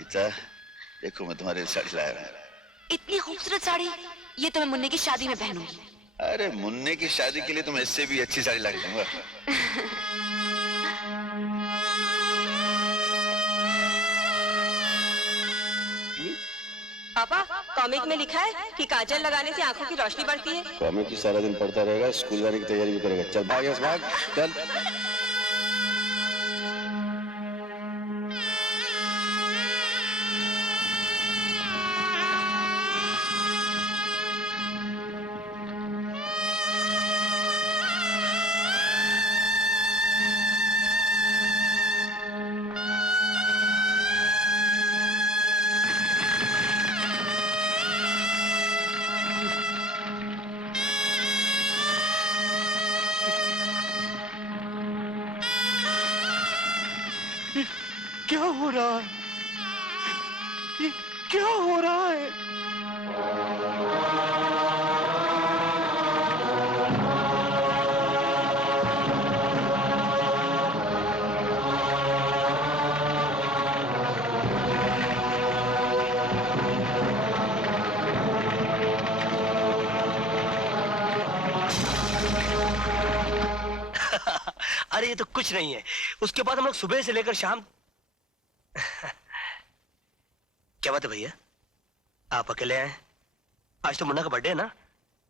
नीता, देखो मैं तुम्हारे लिए साड़ी लाया हूं। इतनी खूबसूरत साड़ी, ये तो मैं मुन्ने की शादी में पहनूंगी। अरे मुन्ने की शादी के लिए तो मैं इससे भी अच्छी साड़ी ला के दूंगा। पापा, कॉमिक में लिखा है कि काजल लगाने से आंखों की रोशनी बढ़ती है। कॉमिक की सारा दिन पढ़ता रहेगा, स्कूल जाने की तैयारी भी करेगा। चल भाग, यस भाग, चल। क्या हो रहा है? ये क्या हो रहा है? अरे ये तो कुछ नहीं है। उसके बाद हम लोग सुबह से लेकर शाम क्या बात है भैया, आप अकेले आए? आज तो मुन्ना का बर्थडे है ना?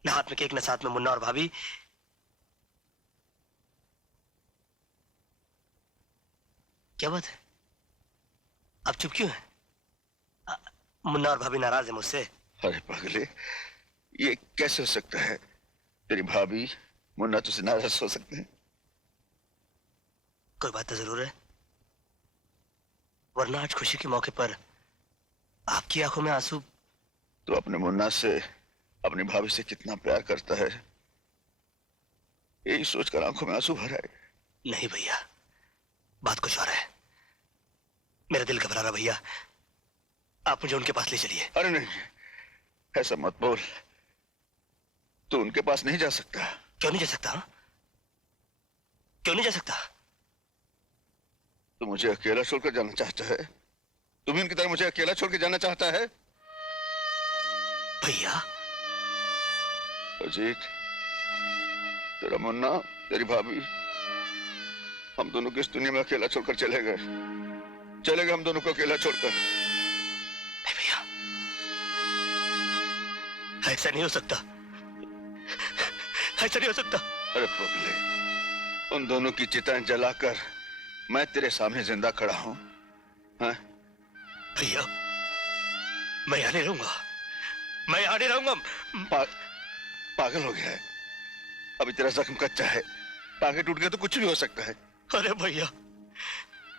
ना हाथ में केक, ना साथ में मुन्ना और भाभी। क्या बात है, आप चुप क्यों हैं? मुन्ना और भाभी नाराज है मुझसे। अरे पागले, ये कैसे हो सकता है? तेरी भाभी मुन्ना तुझसे नाराज हो सकते हैं? कोई बात तो जरूर है, वरना आज खुशी के मौके पर आपकी आंखों में आंसू। तो अपने मुन्ना से, अपनी भाभी से कितना प्यार करता है, यही सोचकर आंखों में आंसू भर आए। नहीं भैया, बात कुछ और है। मेरा दिल घबरा रहा भैया, आप मुझे उनके पास ले चलिए। अरे नहीं, ऐसा मत बोल। तू उनके पास नहीं जा सकता। क्यों नहीं जा सकता? क्यों नहीं जा सकता? तू मुझे अकेला छोड़कर जाना चाहता है? तू भी उनकी तरह मुझे अकेला छोड़ के जाना चाहता है? भैया अजीत, तेरा मुन्ना, तेरी भाभी, हम दोनों को इस दुनिया में अकेला छोड़कर चले गए। हम दोनों को अकेला छोड़कर। नहीं भैया, ऐसा नहीं हो सकता, ऐसा नहीं हो सकता। अरे पगले, उन दोनों की चिताएं जलाकर मैं तेरे सामने जिंदा खड़ा हूं। हाँ? भैया मैं यहाँ नहीं रहूंगा, मैं यहाँ नहीं रहूंगा। पागल हो गया है? अभी तेरा जख्म कच्चा है, टांगे टूट गए तो कुछ भी हो सकता है। अरे भैया,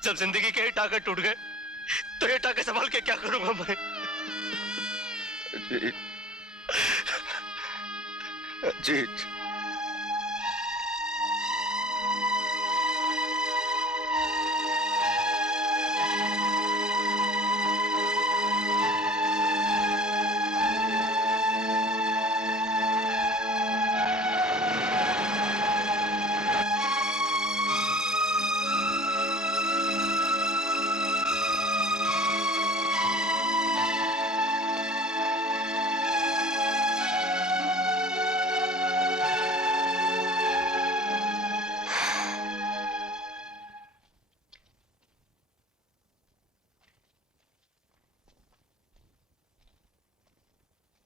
जब जिंदगी के ही टांगे टूट गए तो ये टांगे संभाल के क्या करूंगा मैं? अजीत, अजीत,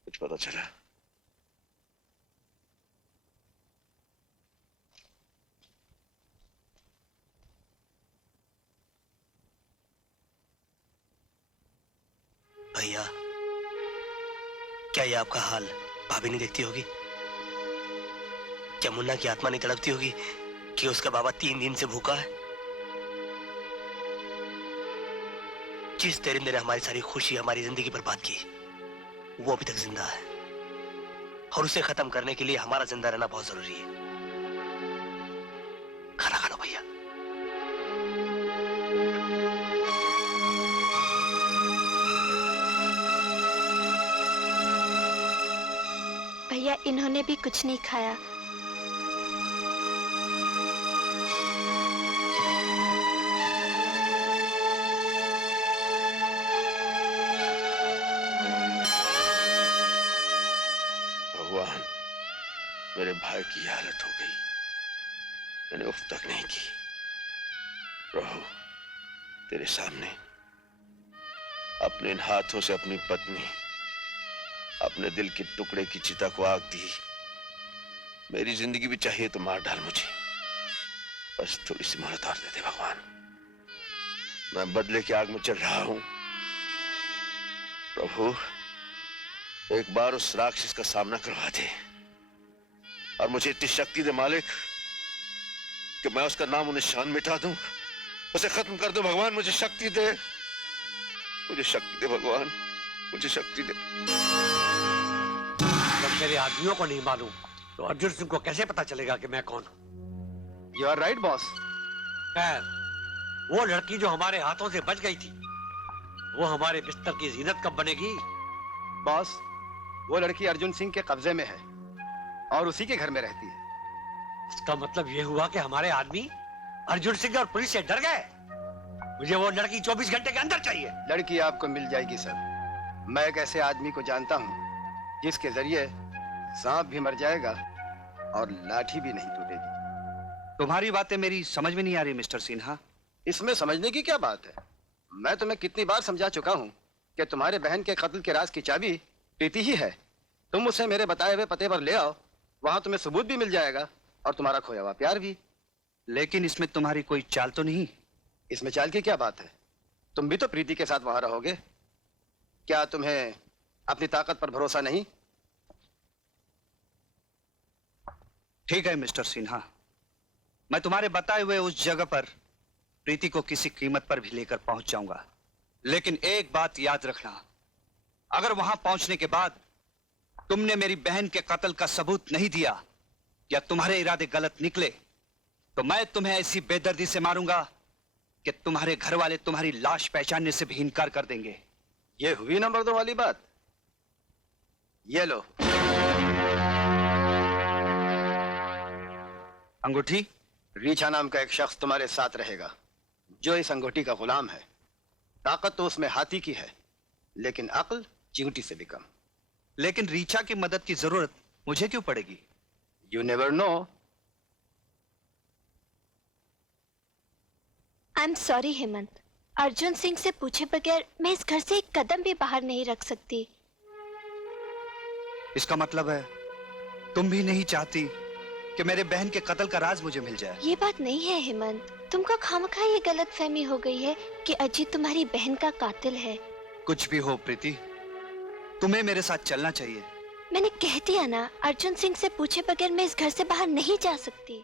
कुछ पता चला? भैया, क्या ये आपका हाल भाभी नहीं देखती होगी? क्या मुन्ना की आत्मा नहीं तड़पती होगी कि उसका बाबा 3 दिन से भूखा है? जिस दरिंदे ने हमारी सारी खुशी, हमारी जिंदगी बर्बाद की, वो अभी तक जिंदा है और उसे खत्म करने के लिए हमारा जिंदा रहना बहुत जरूरी है। खाना खा लो भैया। भैया, इन्होंने भी कुछ नहीं खाया। भगवान, मेरे भाई की हालत हो गई। मैंने उफ तक नहीं की। प्रभु, तेरे सामने अपने इन हाथों से अपनी पत्नी, अपने दिल के टुकड़े की चिता को आग दी। मेरी जिंदगी भी चाहिए तो मार डाल मुझे, बस थोड़ी सी मोहलत और दे दे भगवान। मैं बदले की आग में चल रहा हूं। प्रभु, एक बार उस राक्षस का सामना करवा दे और मुझे इतनी शक्ति दे मालिक कि मैं उसका नाम निशान मिटा दूं, उसे खत्म कर दूं। भगवान मुझे शक्ति दे, मुझे शक्ति दे भगवान, मुझे शक्ति दे। जब मेरे आदमियों को नहीं मालूम तो अर्जुन सिंह को कैसे पता चलेगा कि मैं कौन हूं? You are right boss. खैर, वो लड़की जो हमारे हाथों से बच गई थी, वो हमारे बिस्तर की जीनत कब बनेगी? बॉस, वो लड़की अर्जुन सिंह के कब्जे में है और उसी के घर में रहती है। इसका मतलब ये हुआ कि हमारे आदमी अर्जुन सिंह और पुलिस से डर गए। मुझे वो लड़की 24 घंटे के अंदर चाहिए। लड़की आपको मिल जाएगी सर। मैं एक ऐसे आदमी को जानता हूँ जिसके जरिए सांप भी मर जाएगा और लाठी भी नहीं टूटेगी। तुम्हारी बातें मेरी समझ में नहीं आ रही मिस्टर सिन्हा। इसमें समझने की क्या बात है? मैं तुम्हें कितनी बार समझा चुका हूँ कि तुम्हारे बहन के कत्ल के राज की चाबी प्रीति ही है। तुम उसे मेरे बताए हुए पते पर ले आओ, वहां तुम्हें सबूत भी मिल जाएगा और तुम्हारा खोया हुआ प्यार भी। लेकिन इसमें तुम्हारी कोई चाल तो नहीं? इसमें चाल की क्या बात है? तुम भी तो प्रीति के साथ वहां रहोगे। क्या तुम्हें अपनी ताकत पर भरोसा नहीं? ठीक है मिस्टर सिन्हा, मैं तुम्हारे बताए हुए उस जगह पर प्रीति को किसी कीमत पर भी लेकर पहुंच जाऊंगा। लेकिन एक बात याद रखना, अगर वहां पहुंचने के बाद तुमने मेरी बहन के कत्ल का सबूत नहीं दिया या तुम्हारे इरादे गलत निकले तो मैं तुम्हें ऐसी बेदर्दी से मारूंगा कि तुम्हारे घर वाले तुम्हारी लाश पहचानने से भी इनकार कर देंगे। ये हुई नंबर 2 वाली बात। ये लो अंगूठी। रीछा नाम का एक शख्स तुम्हारे साथ रहेगा जो इस अंगूठी का गुलाम है। ताकत तो उसमें हाथी की है, लेकिन अक्ल चींटी से भी कम। लेकिन रीछा की मदद की जरूरत मुझे क्यों पड़ेगी? You never know. I am sorry Hemant, Arjun Singh से पूछे बगैर मैं इस घर से एक कदम भी बाहर नहीं रख सकती। इसका मतलब है तुम भी नहीं चाहती कि मेरे बहन के कत्ल का राज मुझे मिल जाए? ये बात नहीं है हेमंत, तुमको खामखा ये गलत फहमी हो गई है कि अजीत तुम्हारी बहन का कातिल है। कुछ भी हो प्रीति, तुम्हें मेरे साथ चलना चाहिए। मैंने कह दिया ना, अर्जुन सिंह से पूछे बगैर मैं इस घर से बाहर नहीं जा सकती।